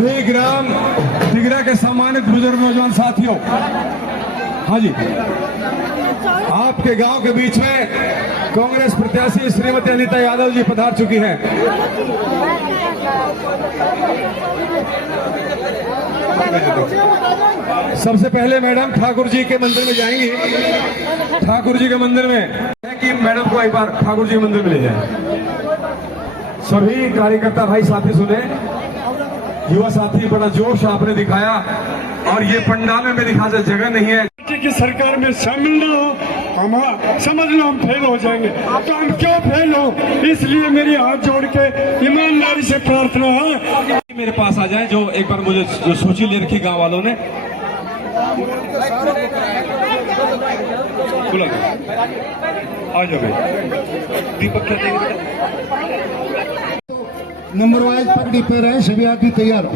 सभी ग्राम तिगरा के सम्मानित बुजुर्ग नौजवान साथियों, हाँ जी, आपके गांव के बीच में कांग्रेस प्रत्याशी श्रीमती अनीता यादव जी पधार चुकी हैं। सबसे पहले मैडम ठाकुर जी के मंदिर में जाएंगी। ठाकुर जी के मंदिर में है कि मैडम को एक बार ठाकुर जी के मंदिर में ले जाए। सभी कार्यकर्ता भाई साथी सुने, युवा साथी बड़ा जोश आपने दिखाया और ये पंडाल में मेरी ख्याल से जगह नहीं है की सरकार में शामिल न हो, हम समझ लो हम फेल हो जाएंगे। तो हम क्यों फेल हो, इसलिए मेरी हाथ जोड़ के ईमानदारी से प्रार्थना है मेरे पास आ जाए। जो एक बार मुझे जो सूची ले रखी गांव वालों ने, बोला आ जाओ भाई। दीपक क्या देंगे? नंबर वाइज पगड़ी पे रहे, सभी आदमी तैयार हो।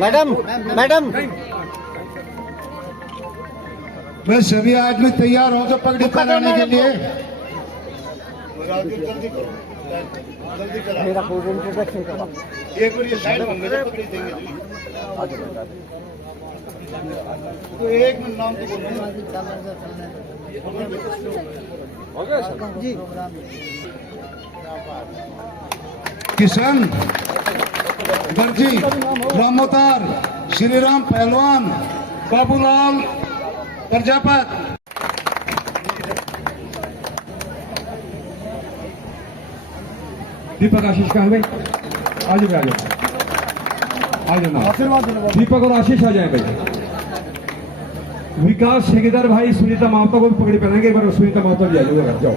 मैडम बस सभी आदमी तैयार हो तो पगड़ी पहनाने के लिए। मेरा पूरा इंट्रोडक्शन करो। एक बार ये साइड में मुझे पगड़ी देंगे तो एक मिनट नाम तो बोलो। हो गया सर जी। किशन दर्जी, रामोतार, श्रीराम पहलवान, बाबूलाल प्रजापत। दीपक आशीष कहाँ भाई? आ जाओ आ जाओ ना। दीपक और आशीष आ जाए भाई। विकास ठेकेदार भाई सुनीता मावता को भी पगड़ी पहनाएंगे। एक बार सुनीता मावता भी आ जाओ, जाओ।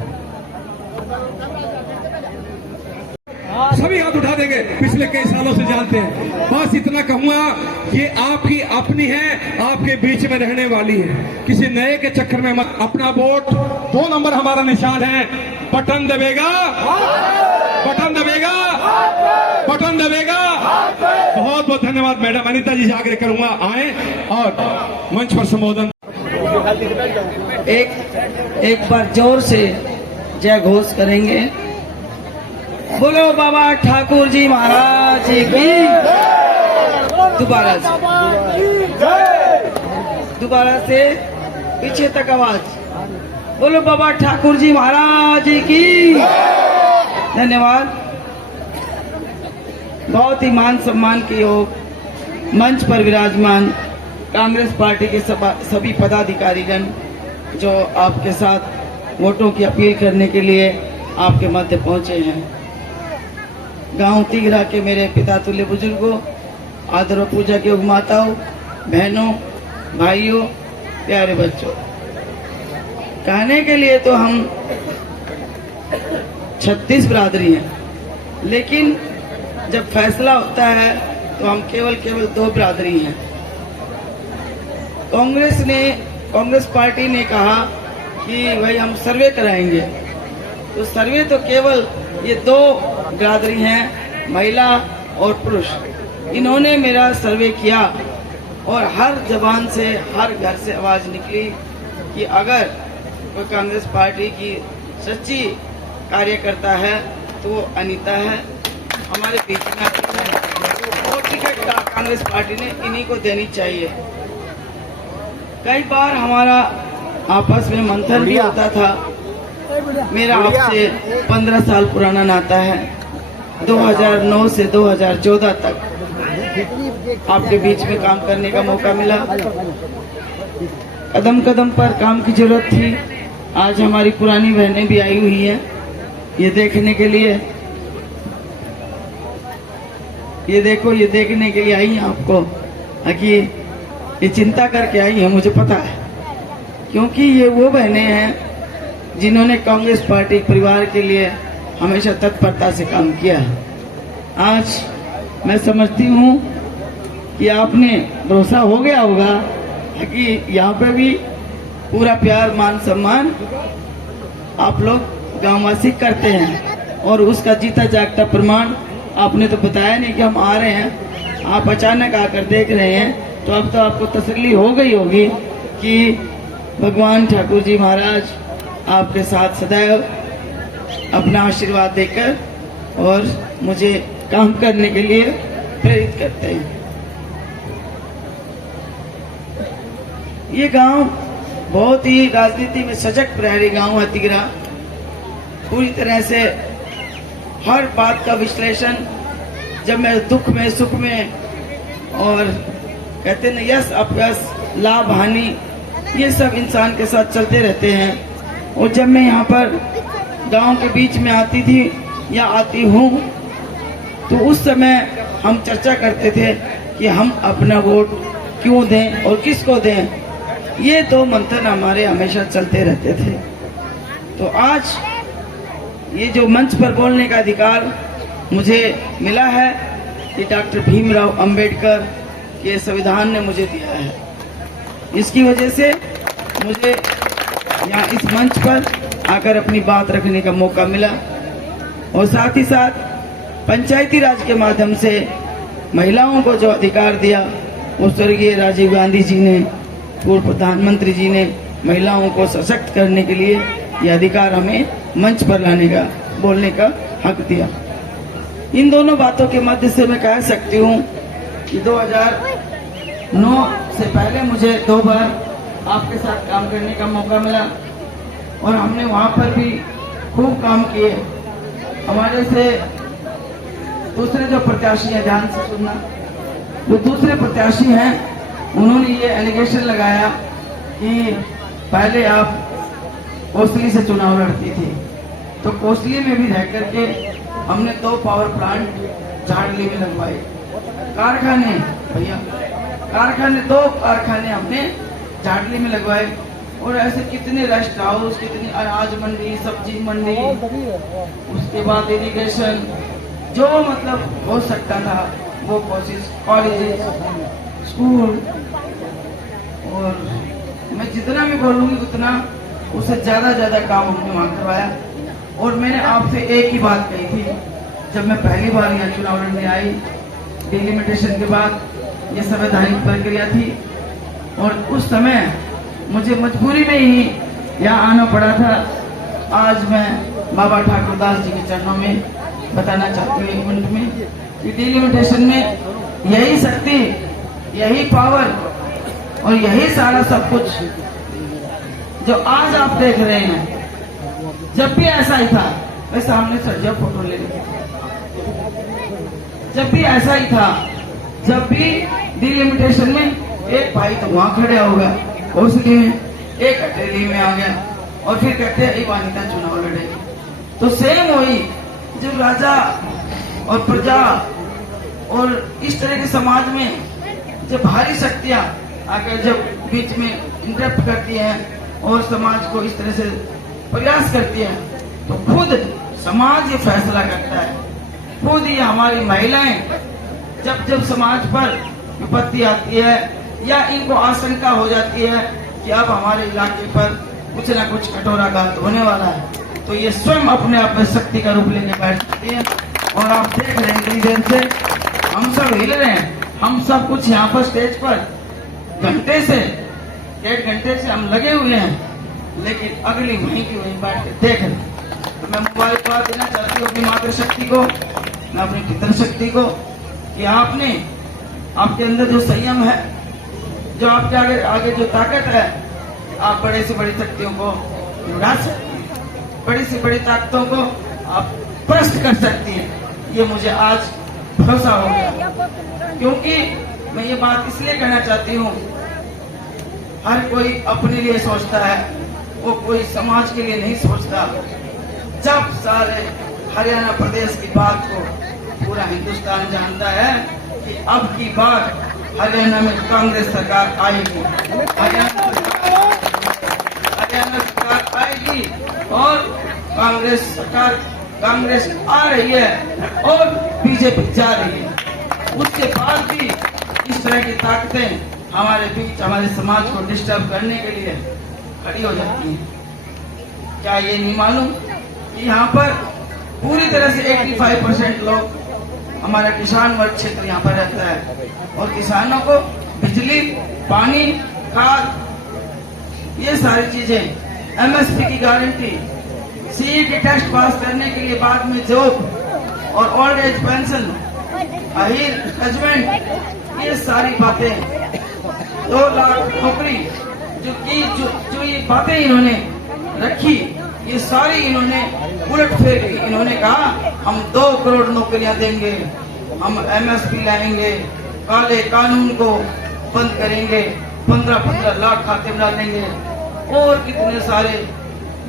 सभी हाथ उठा देंगे, पिछले कई सालों से जानते हैं। बस इतना कहूंगा, ये आपकी अपनी है, आपके बीच में रहने वाली है। किसी नए के चक्कर में मत। अपना वोट 2 नंबर हमारा निशान है। बटन दबेगा, बटन दबेगा, बटन दबेगा। बहुत बहुत धन्यवाद मैडम। अनीता जी से आग्रह करूंगा आए और मंच पर संबोधन। एक बार जोर से जय घोष करेंगे। बोलो बाबा ठाकुर जी महाराज की। दोबारा से पीछे तक आवाज। बोलो बाबा ठाकुर जी महाराज की। धन्यवाद। बहुत ही मान सम्मान के योग मंच पर विराजमान कांग्रेस पार्टी के सभी पदाधिकारीगण जो आपके साथ वोटों की अपील करने के लिए आपके मध्य पहुंचे हैं। गांव तिगरा के मेरे पिता तुल्य बुजुर्गों, आदर और पूजा के माताओं, बहनों, भाइयों, प्यारे बच्चों, कहने के लिए तो हम 36 बिरादरी हैं, लेकिन जब फैसला होता है तो हम केवल 2 बिरादरी हैं। कांग्रेस पार्टी ने कहा कि भाई हम सर्वे कराएंगे, तो सर्वे तो केवल ये 2 बिरादरी हैं, महिला और पुरुष। इन्होंने मेरा सर्वे किया और हर जबान से, हर घर से आवाज निकली कि अगर कोई कांग्रेस पार्टी की सच्ची कार्यकर्ता है तो वो अनीता है, हमारे बीच में और टिकट कांग्रेस पार्टी ने इन्हीं को देनी चाहिए। कई बार हमारा आपस में मंथन भी होता था। मेरा आपसे 15 साल पुराना नाता है। 2009 से 2014 तक आपके बीच में काम करने का मौका मिला। कदम कदम पर काम की जरूरत थी। आज हमारी पुरानी बहनें भी आई हुई हैं ये देखने के लिए। ये देखो, ये देखने के लिए आई हैं आपको कि ये चिंता करके आई हैं, मुझे पता है, क्योंकि ये वो बहनें हैं जिन्होंने कांग्रेस पार्टी परिवार के लिए हमेशा तत्परता से काम किया है। आज मैं समझती हूँ कि आपने भरोसा हो गया होगा कि यहाँ पे भी पूरा प्यार मान सम्मान आप लोग गांववासी करते हैं और उसका जीता जागता प्रमाण आपने तो बताया नहीं कि हम आ रहे हैं, आप अचानक आकर देख रहे हैं, तो अब तो आपको तसल्ली हो गई होगी कि भगवान ठाकुर जी महाराज आपके साथ सदैव अपना आशीर्वाद देकर और मुझे काम करने के लिए प्रेरित करते हैं। ये गांव बहुत ही राजनीति में सजग प्रहरी गांव है तिगरा। पूरी तरह से हर बात का विश्लेषण, जब मैं दुख में सुख में, और कहते हैं यश अपयश लाभ हानि, ये सब इंसान के साथ चलते रहते हैं। और जब मैं यहाँ पर गांव के बीच में आती थी या आती हूँ, तो उस समय हम चर्चा करते थे कि हम अपना वोट क्यों दें और किसको दें। ये दो मंथन हमारे हमेशा चलते रहते थे। तो आज ये जो मंच पर बोलने का अधिकार मुझे मिला है, ये डॉक्टर भीमराव अंबेडकर के संविधान ने मुझे दिया है। इसकी वजह से मुझे यहाँ इस मंच पर आकर अपनी बात रखने का मौका मिला। और साथ ही साथ पंचायती राज के माध्यम से महिलाओं को जो अधिकार दिया, वो स्वर्गीय राजीव गांधी जी ने, पूर्व प्रधानमंत्री जी ने महिलाओं को सशक्त करने के लिए ये अधिकार हमें मंच पर लाने का, बोलने का हक दिया। इन दोनों बातों के मध्य से मैं कह सकती हूँ कि 2009 से पहले मुझे 2 बार आपके साथ काम करने का मौका मिला और हमने वहाँ पर भी खूब काम किए। हमारे से दूसरे जो प्रत्याशी हैं, ध्यान से सुनना, जो दूसरे प्रत्याशी हैं, उन्होंने ये एलिगेशन लगाया कि पहले आप कोसली से चुनाव लड़ती थी, तो कोसली में भी रह करके हमने 2 पावर प्लांट झाड़ली में लगवाए। कारखाने भैया, कारखाने 2 कारखाने हमने झाड़ली में लगवाए। और ऐसे कितने रेस्ट हाउस, कितनी अनाज मंडी, सब्जी मंडी, उसके बाद इरिगेशन, जो मतलब हो सकता था वो कोशिश, कॉलेज, स्कूल, और मैं जितना भी बोलूंगी उतना उससे ज्यादा काम हमने वहाँ करवाया। और मैंने आपसे एक ही बात कही थी जब मैं पहली बार यहाँ चुनाव लड़ने आई, डिलिमिटेशन के बाद ये संवैधानिक प्रक्रिया थी, और उस समय मुझे मजबूरी में ही यहाँ आना पड़ा था। आज मैं बाबा ठाकुर दास जी के चरणों में बताना चाहती हूँ 1 मिनट में कि डिलिमिटेशन में यही शक्ति, यही पावर और यही सारा सब कुछ जो आज आप देख रहे हैं, जब भी ऐसा ही था। मैं सामने सर जब फोटो ले रही थी, जब भी ऐसा ही था, जब भी डिलिमिटेशन में एक भाई तो वहां खड़े होगा कोसली में, एक अटेली में आ गया, और फिर कहते हैं वानिता चुनाव लड़ेगी। तो सेम वही जो राजा और प्रजा और इस तरह के समाज में जब भारी शक्तियां आकर जब बीच में इंटरप्ट करती हैं और समाज को इस तरह से प्रयास करती है, तो खुद समाज ये फैसला करता है। खुद ही हमारी महिलाएं जब समाज पर विपत्ति आती है या इनको आशंका हो जाती है कि अब हमारे इलाके पर कुछ न कुछ कटोराघात होने वाला है, तो ये स्वयं अपने आप में शक्ति का रूप लेने बैठ सकती है। और आप देख रहे हैं इतनी देर से हम सब हिल रहे हैं, हम सब कुछ यहाँ पर स्टेज पर घंटे से 1.5 घंटे से हम लगे हुए हैं, लेकिन अगली वहीं की वहीं बैठ के देख रहे हैं। तो मैं मुबारकबाद देना चाहती हूँ अपनी मातृशक्ति को, मैं अपनी पितृशक्ति को, कि आपने, आपके अंदर जो संयम है, जो आपके आगे जो ताकत है, आप बड़े से बड़ी शक्तियों को उड़ा सकती हैं, बड़ी से बड़ी ताकतों को आप परास्त कर सकती हैं। ये मुझे आज भरोसा हो गया, क्योंकि मैं ये बात इसलिए कहना चाहती हूँ, हर कोई अपने लिए सोचता है, वो कोई समाज के लिए नहीं सोचता। जब सारे हरियाणा प्रदेश की बात को पूरा हिंदुस्तान जानता है कि अब की बार हरियाणा में कांग्रेस सरकार आएगी, हरियाणा सरकार आएगी और कांग्रेस आ रही है और बीजेपी जा रही है। उसके बाद भी इस तरह की ताकतें हमारे बीच, हमारे समाज को डिस्टर्ब करने के लिए खड़ी हो जाती हैं। क्या ये नहीं मालूम कि यहाँ पर पूरी तरह से 85% लोग, हमारा किसान वर्ग क्षेत्र यहाँ पर रहता है, और किसानों को बिजली, पानी, खाद, ये सारी चीजें, MSP की गारंटी, CET टेस्ट पास करने के लिए बाद में जॉब और old age pension, Ahir husband, ये सारी बातें, 2 लाख नौकरी, जो ये बातें इन्होंने रखी, ये सारी इन्होंने उलट फेर की। इन्होंने कहा हम 2 करोड़ नौकरियां देंगे, हम MSP लाएंगे, काले कानून को बंद करेंगे, 15-15 लाख खाते में डालेंगे, और कितने सारे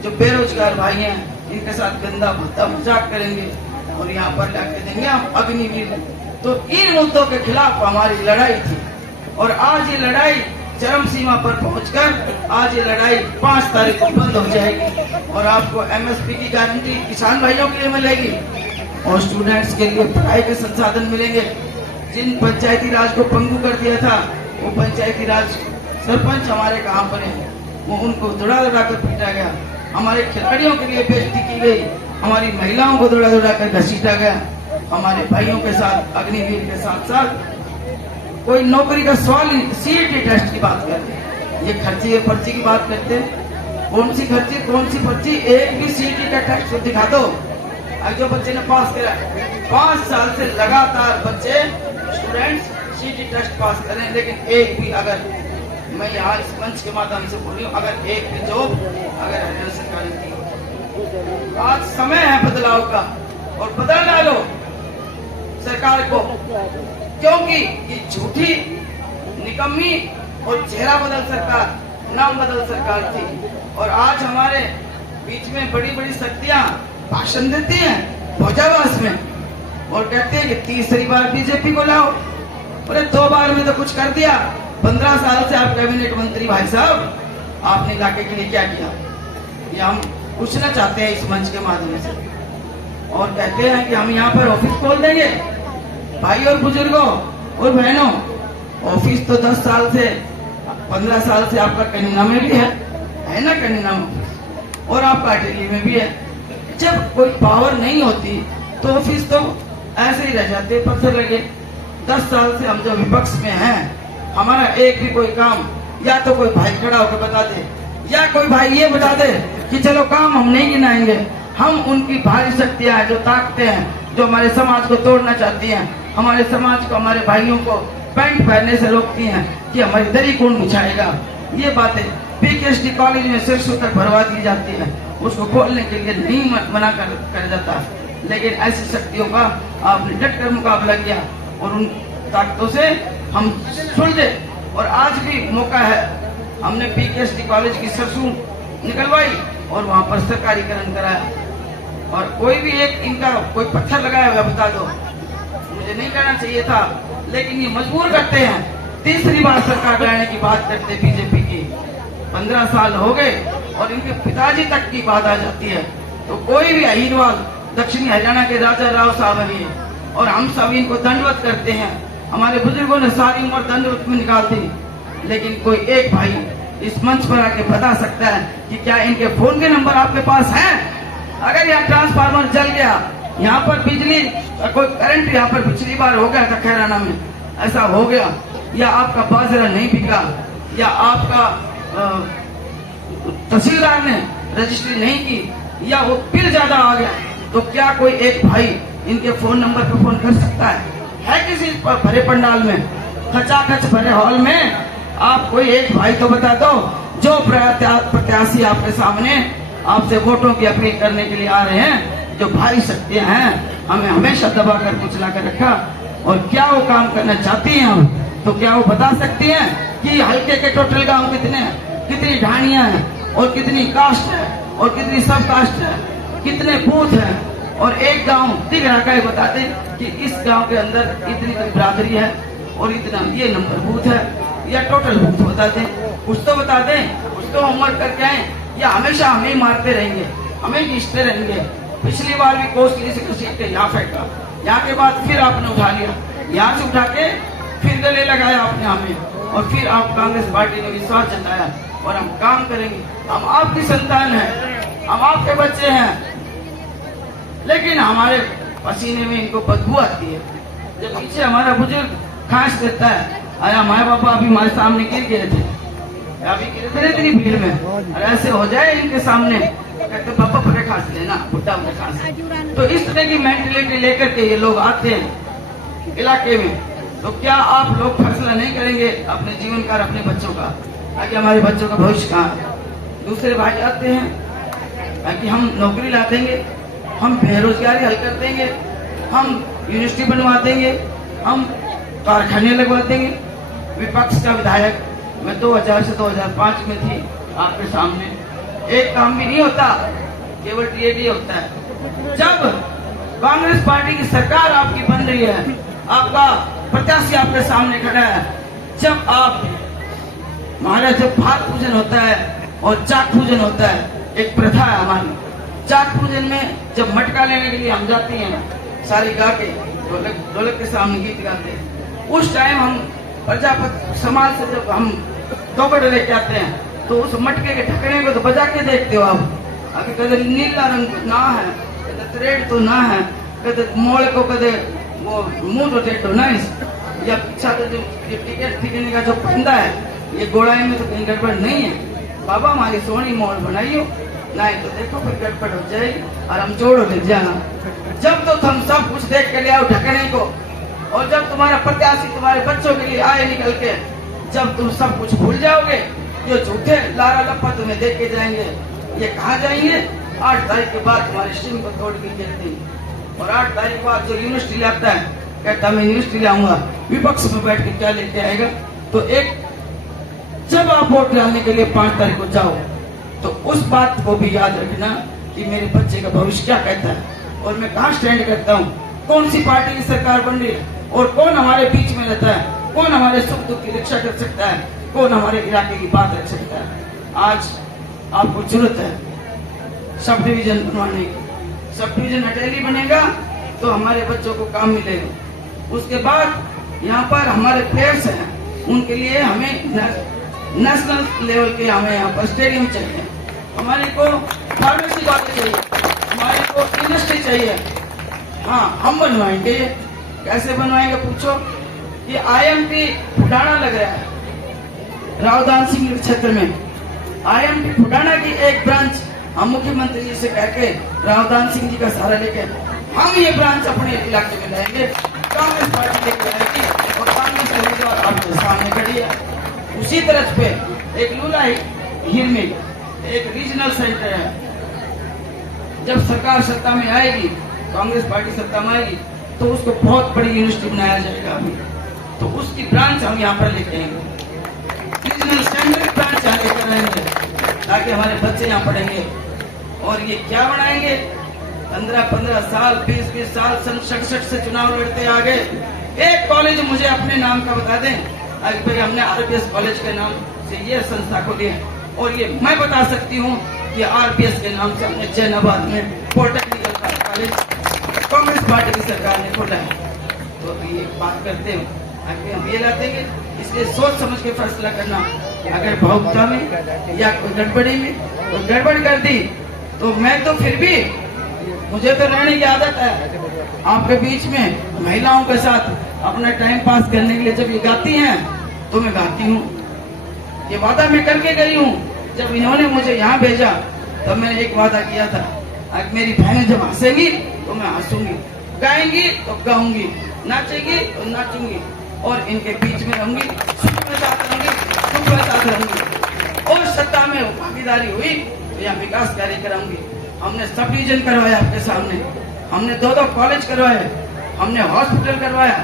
जो बेरोजगार भाई हैं इनके साथ गंदा भद्दा मजाक करेंगे और यहाँ पर लाके देंगे हम अग्निवीर। तो इन मुद्दों के खिलाफ हमारी लड़ाई थी, और आज ये लड़ाई चरम सीमा पर पहुंचकर आज ये लड़ाई 5 तारीख को बंद हो जाएगी, और आपको MSP की गारंटी किसान भाइयों के लिए मिलेगी, और स्टूडेंट्स के लिए पढ़ाई के संसाधन मिलेंगे। जिन पंचायती राज को पंगु कर दिया था, वो पंचायती राज सरपंच हमारे कहाँ पर है, वो उनको दौड़ा कर पीटा गया। हमारे खिलाड़ियों के लिए बेइज्जती की गई, हमारी महिलाओं को दौड़ा कर घसीटा गया। हमारे भाइयों के साथ अग्निवीर के साथ साथ कोई नौकरी का सवाल, CET टेस्ट की बात करते हैं, ये खर्ची पर्ची की बात करते हैं। कौन सी खर्ची, कौन सी पर्ची? एक भी CET का टेस्ट तो दिखा दो। जो बच्चे ने पास करा, 5 साल से लगातार बच्चे स्टूडेंट्स CET टेस्ट पास करें, लेकिन एक भी, अगर मैं यहाँ इस मंच के माध्यम से बोल रही हूँ, अगर एक भी जॉब अगर हरियाणा सरकार ने दी। आज समय है बदलाव का, और बदल डालो सरकार को, क्योंकि ये झूठी, निकम्मी और चेहरा बदल सरकार, नाम बदल सरकार थी। और आज हमारे बीच में बड़ी बड़ी शक्तियां भाषण देती हैं भोजावास में, और कहते हैं कि तीसरी बार बीजेपी को लाओ। अरे 2 बार में तो कुछ कर दिया। 15 साल से आप कैबिनेट मंत्री भाई साहब, आपने इलाके के लिए क्या किया? ये हम पूछना चाहते हैं इस मंच के माध्यम से। और कहते हैं कि हम यहाँ पर ऑफिस खोल देंगे। भाई और बुजुर्गों और बहनों, ऑफिस तो 10 साल से 15 साल से आपका कन्या में भी है ना, कन्या ऑफिस, और आपका अटेली में भी है। जब कोई पावर नहीं होती तो ऑफिस तो ऐसे ही रह जाते, पत्थर लगे। 10 साल से हम जो विपक्ष में हैं, हमारा एक भी कोई काम, या तो कोई भाई खड़ा होकर बता दे, या कोई भाई ये बता दे कि चलो काम हम नहीं गिनाएंगे। हम उनकी भारी शक्तियां हैं जो ताकते हैं, जो हमारे समाज को तोड़ना चाहती हैं, हमारे समाज को, हमारे भाइयों को पैंट पहनने से रोकती हैं कि हमारी दरी कौन बिछाएगा। ये बातें PKSD कॉलेज में सिर तक भरवा दी जाती है, उसको खोलने के लिए नहीं मना कर जाता, लेकिन ऐसी शक्तियों का आपने डट कर मुकाबला किया, और उन ताकतों से हम सुलझे। और आज भी मौका है, हमने PKSD कॉलेज की सरसों निकलवाई और वहां पर सरकारीकरण कराया। और कोई भी एक इनका कोई पत्थर लगाया हुआ बता दो, मुझे नहीं करना चाहिए था, लेकिन ये मजबूर करते हैं। तीसरी बार सरकार लाने की बात करते बीजेपी की। 15 साल हो गए और इनके पिताजी तक की बात आ जाती है, तो कोई भी अहीरवाल दक्षिणी हरियाणा के राजा राव साहब हैं, और हम सब इनको दंडवत करते हैं। हमारे बुजुर्गों ने सारी उम्र दंडवत में निकाल दी, लेकिन कोई एक भाई इस मंच पर आके बता सकता है कि क्या इनके फोन के नंबर आपके पास हैं? अगर यहाँ ट्रांसफार्मर जल गया, यहाँ पर बिजली, कोई करंट यहाँ पर पिछली बार हो गया था खैराना में, ऐसा हो गया, या आपका बाजरा नहीं बिका, या आपका तहसीलदार ने रजिस्ट्री नहीं की, या वो बिल ज्यादा आ गया, तो क्या कोई एक भाई इनके फोन नंबर पर फोन कर सकता है किसी भरे पंडाल में, खचाखच भरे हॉल में? आप कोई एक भाई तो बता दो, जो प्रत्याशी आपके सामने आपसे वोटों की अपील करने के लिए आ रहे हैं, जो भारी शक्तियां हैं, हमें हमेशा दबा कर कुचला कर रखा, और क्या वो काम करना चाहती हैं हम, तो क्या वो बता सकती हैं कि हल्के के टोटल गांव कितने हैं, कितनी ढाणियां हैं, और कितनी कास्ट है, और कितनी सब कास्ट है, कितने बूथ हैं, और एक गांव दिख रहा है बता दें कि इस गांव के अंदर इतनी बिरादरी है और इतना ये नंबर बूथ है, या टोटल बूथ बता दें, कुछ तो बता दें, कुछ तो होमवर्क करके आए, या हमेशा हमें मारते रहेंगे, हमें घिसते रहेंगे। पिछली बार भी कोसली से घसीट के यहाँ फेंका, यहाँ के बाद फिर आपने उठा लिया, यहाँ से उठा के फिर गले लगाया आपने हमें, और फिर आप कांग्रेस पार्टी ने विश्वास जताया, और हम काम करेंगे। हम आपकी संतान हैं, हम आपके बच्चे हैं, लेकिन हमारे पसीने में इनको बदबू आती है। जब पीछे हमारा बुजुर्ग खांस देता है, आया माए बापा अभी हमारे सामने गिर गए थे, अभी गिरे थे इतनी भीड़ में, और ऐसे हो जाए इनके सामने, कहते पापा पकड़ खांस लेना, बुढ़ा पकड़ खांस। तो इस तरह की मेंटेलिटी लेकर के ये लोग आते हैं इलाके में, तो क्या आप लोग फैसला नहीं करेंगे अपने जीवन का, अपने बच्चों का? ताकि हमारे बच्चों का भविष्य कहाँ है। दूसरे भाई आते हैं ताकि हम नौकरी ला देंगे, हम बेरोजगारी हल कर देंगे, हम यूनिवर्सिटी बनवा देंगे, हम कारखाने लगवा देंगे। विपक्ष का विधायक मैं 2000 से 2005 में थी आपके सामने, एक काम भी नहीं होता, केवल टीएडी होता है। जब कांग्रेस पार्टी की सरकार आपकी बन रही है, आपका प्रत्याशी आपके सामने खड़ा है, जब आप हमारा जब भात पूजन होता है और चाक पूजन होता है, एक प्रथा है हमारी। चाक पूजन में जब मटका लेने के लिए हम जाते हैं सारी गा के, ढोलक के सामने गीत गाते हैं, उस टाइम हम प्रजापति समाज से जब हम दौड़ लेके आते हैं तो उस मटके के ढकने को तो बजा के देखते हो आप। अगर कदे नीला रंग ना है, कदे त्रेड तो ना है, कदे मोड़ को कदे वो मुंह तो टेटो ना इस, या पीछा तो जो टिकट टिकने का जो फंदा है, ये गोड़ाई में तो कहीं गड़बड़ नहीं है। बाबा हमारी सोनी मोड़ बनाइयो, नहीं तो देखो फिर गड़बड़ हो जाएगी और हम जोड़ो ले जाना। जब तो तुम सब कुछ देख के ले आओ ढकने को, और जब तुम्हारा प्रत्याशी तुम्हारे बच्चों के लिए आए निकल के, जब तुम सब कुछ भूल जाओगे, जो झूठे लारा लप्पा तुम्हें देख के जाएंगे, ये कहाँ जाएंगे? 8 तारीख के बाद तुम्हारे स्ट्रीम को तोड़ के देखते हैं। और 8 तारीख के बाद जो यूनिवर्सिटी लाता है, कहता मैं यूनिवर्सिटी लाऊंगा, विपक्ष में बैठ के क्या लेके आएगा? तो एक जब आप वोट डालने के लिए 5 तारीख को जाओ, तो उस बात को भी याद रखना कि मेरे बच्चे का भविष्य क्या कहता है और मैं कहाँ स्टैंड करता हूँ, कौन सी पार्टी की सरकार बन रही है और कौन हमारे बीच में रहता है, कौन हमारे सुख दुख की रक्षा कर सकता है, कौन हमारे इलाके की बात रख सकता है। आज आपको जरूरत है सब डिवीजन बनवाने की। सब डिवीजन हटेली बनेगा तो हमारे बच्चों को काम मिलेगा। उसके बाद यहाँ पर हमारे प्लेयर्स हैं, उनके लिए हमें नेशनल लेवल के हमें यहाँ पर स्टेडियम चाहिए, हमारे को फार्मेसी वाले चाहिए, हमारे को इंडस्ट्री चाहिए। हाँ हम बनवाएंगे। ये कैसे बनवाएंगे पूछो? ये IMT फुटाना लग रहा है रावदान सिंह के क्षेत्र में। IMT फुटाना की एक ब्रांच हम मुख्यमंत्री जी से कह के रावदान सिंह जी का सहारा लेके हम ये ब्रांच अपने इलाके में लाएंगे। कांग्रेस पार्टी लेके आएगी और कांग्रेस उम्मीदवार आपके सामने खड़ी है। उसी तरह पे एक लूला हिल में एक रीजनल सेंटर है। जब सरकार सत्ता में आएगी, कांग्रेस पार्टी सत्ता में आएगी, तो उसको बहुत बड़ी यूनिवर्सिटी बनाया जाएगा अभी, तो उसकी ब्रांच हम यहाँ पर लेके आएंगे। रीजनल सेंटर ब्रांच यहाँ लेकर आएंगे ताकि हमारे बच्चे यहाँ पढ़ेंगे। और ये क्या बनाएंगे? 15-15 साल 20-20 साल सन 67 से चुनाव लड़ते आ गए। एक कॉलेज मुझे अपने नाम का बता दें, भाई हमने RPS कॉलेज के नाम से ये संस्था खोली है, और ये मैं बता सकती हूँ कि RPS के नाम से हमने जैनाबाद में पॉलिटेक्निकल कॉलेज कांग्रेस पार्टी की सरकार ने खोला है। तो ये बात करते हैं आगे हम ये लाते हैं, इसलिए सोच समझ के फैसला करना। अगर भावुकता में या कोई गड़बड़ी में कोई गड़बड़ कर दी तो मैं तो फिर भी, मुझे तो रहने की आदत है आपके बीच में महिलाओं के साथ अपना टाइम पास करने के लिए। जब ये गाती हैं तो मैं गाती हूँ। ये वादा मैं करके गई हूँ। जब इन्होंने मुझे यहाँ भेजा तो मैंने एक वादा किया था, आज मेरी बहनें जब हंसेंगी तो मैं हंसूंगी, गाएंगी तो गाऊंगी, नाचेगी तो नाचूंगी, और इनके बीच में रहूंगी, सुख में साथ रहूंगी, सुख में साथ रहूंगी। और सत्ता में भागीदारी हुई तो यहाँ विकास कार्य कराऊंगी। हमने सब डिवीजन करवाया आपके सामने, हमने 2 कॉलेज करवाए, हमने हॉस्पिटल करवाया,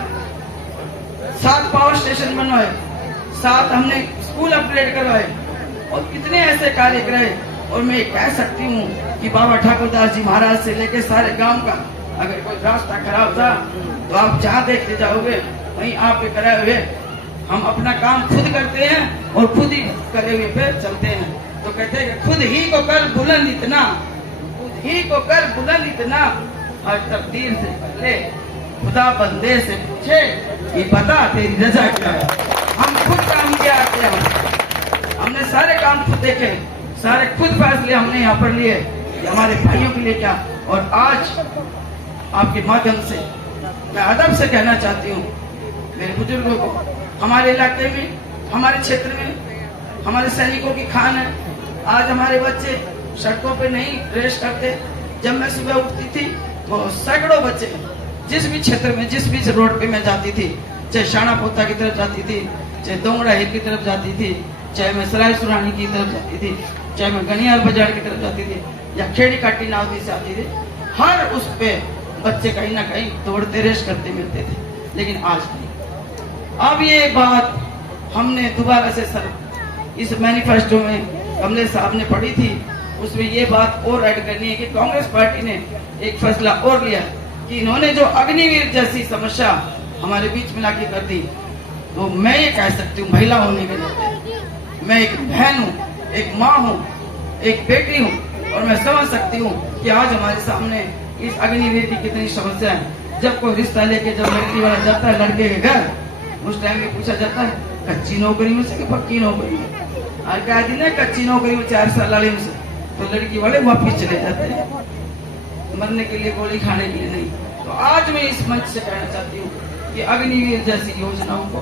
7 पावर स्टेशन बनवाए, 7 हमने स्कूल अपग्रेड करवाए, और कितने ऐसे कार्य कराए। और मैं कह सकती हूँ कि बाबा ठाकुरदास जी महाराज से लेके सारे गांव का अगर कोई रास्ता खराब था तो आप जहाँ देखते जाओगे वहीं आपके कराए हुए हम अपना काम खुद करते हैं और खुद ही करे हुए पे चलते हैं। तो कहते हैं खुद ही को कर बुलंद इतना, खुद ही को कर बुलंद इतना, और तकदीर से पहले खुदा बंदे से पूछे कि बता तेरी रजा क्या है। हम खुद काम किया, हमने सारे काम खुद देखे, सारे खुद फैसले हमने यहाँ पर लिए कि हमारे भाइयों के लिए क्या। और आज आपके माध्यम से मैं अदब से कहना चाहती हूँ मेरे बुजुर्गों को, हमारे इलाके में, हमारे क्षेत्र में हमारे सैनिकों की खान है। आज हमारे बच्चे सड़कों पे नहीं रेस करते। जब मैं सुबह उठती थी तो सैकड़ों बच्चे जिस भी क्षेत्र में, जिस भी रोड पे मैं जाती थी, चाहे शाना पोता की तरफ जाती थी, चाहे दोंगड़ा हिल की तरफ जाती थी, चाहे मैं सराय सुरानी की तरफ जाती थी, चाहे मैं गनियाल बाजार की तरफ जाती थी या खेड़ी काटी नावदी से आती थी, हर उस पे बच्चे कहीं ना कहीं दौड़ते रेस करते मिलते थे। लेकिन आज नहीं। अब ये बात हमने दोबारा से सर इस मैनिफेस्टो में कमले साहब ने पढ़ी थी, उसमें ये बात और ऐड करनी है कि कांग्रेस पार्टी ने एक फैसला और लिया कि इन्होंने जो अग्निवीर जैसी समस्या हमारे बीच में लाके कर दी, तो मैं ये कह सकती हूँ महिला होने के नाते, मैं एक बहन हूँ, एक माँ हूँ, एक बेटी हूँ, और मैं समझ सकती हूँ कि आज हमारे सामने इस अग्निवीर की कितनी समस्या है। जब कोई रिश्ता लेके जब लड़की वाला जाता है लड़के के घर, उस टाइम में पूछा जाता है कच्ची नौकरी में से कि पक्की नौकरी में, और कह दी ना कच्ची नौकरी में 4 साल वाले में से, तो लड़की वाले वापिस चले जाते हैं, मरने के लिए, गोली खाने के लिए नहीं। तो आज मैं इस मंच से कहना चाहती हूँ कि अग्निवीर जैसी योजनाओं को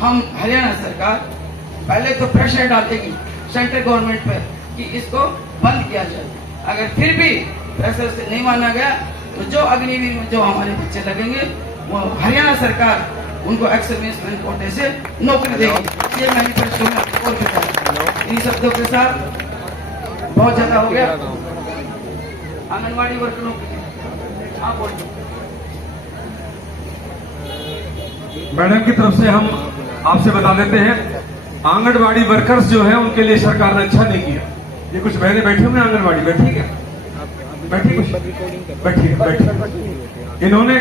हम हरियाणा सरकार पहले तो प्रेशर डालेगी सेंट्रल गवर्नमेंट पे कि इसको बंद किया जाए। अगर फिर भी प्रेशर से नहीं माना गया तो जो अग्निवीर में जो हमारे बच्चे लगेंगे वो हरियाणा सरकार उनको एक्सर्विसमैन कोटे से नौकरी देगी। ये मैनिफेस्टो में और भी कहा। इन शब्दों के साथ बहुत ज्यादा हो गया। आंगनबाड़ी वर्करों के लिए आप बोलिए। मैडम की तरफ से हम आपसे बता देते हैं, आंगनबाड़ी वर्कर्स जो है उनके लिए सरकार ने अच्छा नहीं किया। ये कुछ बहनें बैठी हुई आंगनबाड़ी, बैठी क्या? बैठी कुछ बैठी। इन्होंने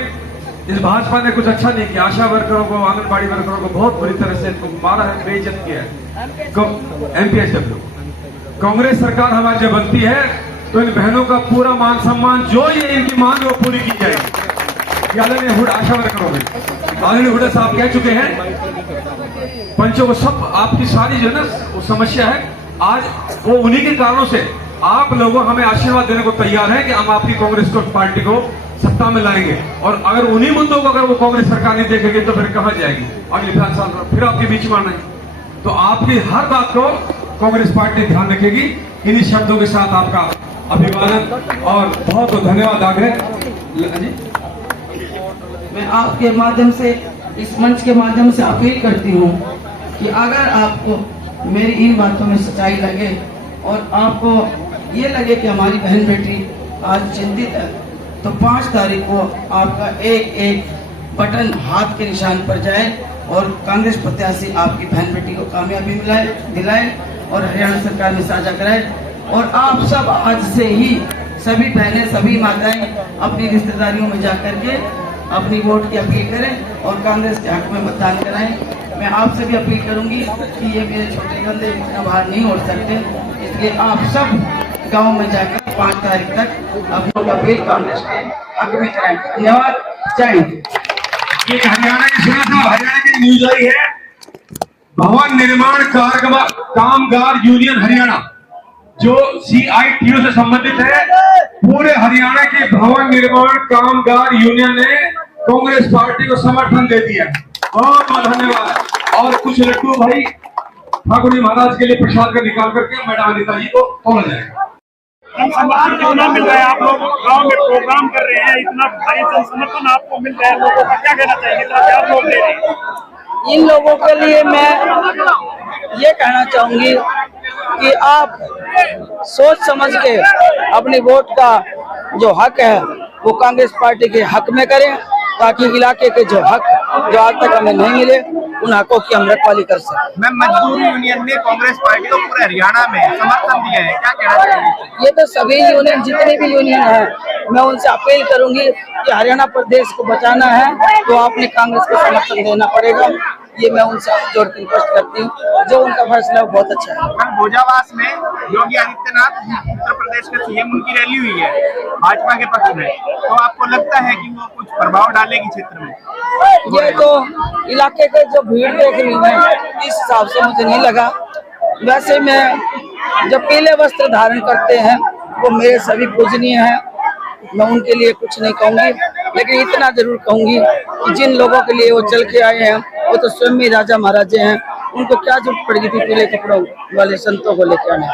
इस भाजपा ने कुछ अच्छा नहीं किया। आशा वर्करों को, आंगनबाड़ी वर्करों को बहुत बुरी तरह से इनको मारा है, बेइज्जत किया है। MPSW कांग्रेस सरकार हमारी जब बनती है तो इन बहनों का पूरा मान सम्मान, जो ये इनकी मांग वो पूरी की जाएगी। आदरणीय हुडा आशा वर्करों में आदरणीय हुडा साहब कह चुके हैं, पंचों को सब आपकी सारी जो ना वो समस्या है, आज वो उन्हीं के कारणों से आप लोगों हमें आशीर्वाद देने को तैयार है कि हम आपकी कांग्रेस को पार्टी को सत्ता में लाएंगे। और अगर उन्हीं मुद्दों को अगर वो कांग्रेस सरकार नहीं देखेगी तो फिर कहां जाएगी अगले 5 साल फिर आपके बीच में आना है। तो आपकी हर बात को कांग्रेस पार्टी ध्यान रखेगी। इन्हीं शब्दों के साथ आपका अभिवादन और बहुत बहुत धन्यवाद आगे। मैं आपके माध्यम से, इस मंच के माध्यम से अपील करती हूँ कि अगर आपको मेरी इन बातों में सच्चाई लगे और आपको ये लगे कि हमारी बहन बेटी आज चिंतित है, तो 5 तारीख को आपका एक बटन हाथ के निशान पर जाए और कांग्रेस प्रत्याशी आपकी बहन बेटी को कामयाबी दिलाए और हरियाणा सरकार में साझा कराए। और आप सब आज से ही सभी बहनें, सभी माताएं अपनी रिश्तेदारियों में जाकर के अपनी वोट की अपील करें और कांग्रेस के हक में मतदान कराएं। मैं आपसे भी अपील करूंगी कि ये मेरे छोटे कंधे इतना बाहर नहीं उड़ सकते, इसलिए आप सब गांव में जाकर 5 तारीख तक अपनी अपील कांग्रेस के हक में कराएं। धन्यवाद। जय हिंद। एक हरियाणा की सुना था, हरियाणा की न्यूज आई है, भवन निर्माण कामगार यूनियन हरियाणा जो CITU से संबंधित है, पूरे हरियाणा के भवन निर्माण कामगार यूनियन ने कांग्रेस पार्टी को समर्थन दे दिया। बहुत बहुत धन्यवाद। और कुछ लड्डू भाई ठाकुर जी महाराज के लिए प्रसाद का निकाल करके मैडम अनिता जी को तोड़ा जाएगा। समर्थन मिल रहा है, आप लोग गांव में प्रोग्राम कर रहे हैं, इतना भारी जन समर्थन आपको मिल रहा है, लोगों का क्या कहना चाहिए? इतना प्यार लोग दे रहे हैं। इन लोगों के लिए मैं ये कहना चाहूंगी कि आप सोच समझ के अपनी वोट का जो हक है वो कांग्रेस पार्टी के हक में करें, ताकि इलाके के जो हक जो आज तक हमें नहीं मिले उन हकों की हम रखवाली कर सकें। मैं मजदूर यूनियन ने कांग्रेस पार्टी को पूरे हरियाणा में समर्थन दिया है, क्या कहना चाहिए? ये तो सभी यूनियन, जितने भी यूनियन है, मैं उनसे अपील करूंगी कि हरियाणा प्रदेश को बचाना है तो आपने कांग्रेस को समर्थन देना पड़ेगा। ये मैं उनसे जोड़ के रिक्वेस्ट करती हूँ, जो उनका फैसला बहुत अच्छा है। कल भोजावास में योगी आदित्यनाथ उत्तर प्रदेश के CM उनकी रैली हुई है भाजपा के पक्ष में, तो आपको लगता है कि वो कुछ प्रभाव डालेगी क्षेत्र में? ये तो इलाके के जो भीड़ देख रही है इस हिसाब से मुझे नहीं लगा। वैसे मैं जो पीले वस्त्र धारण करते हैं वो मेरे सभी पूजनीय हैं, मैं उनके लिए कुछ नहीं कहूंगी, लेकिन इतना जरूर कहूंगी कि जिन लोगों के लिए वो चल के आए हैं वो तो स्वयं ही राजा महाराजे हैं, उनको क्या जरूरत पड़ेगी थी पीले कपड़ों वाले संतों को लेकर आने।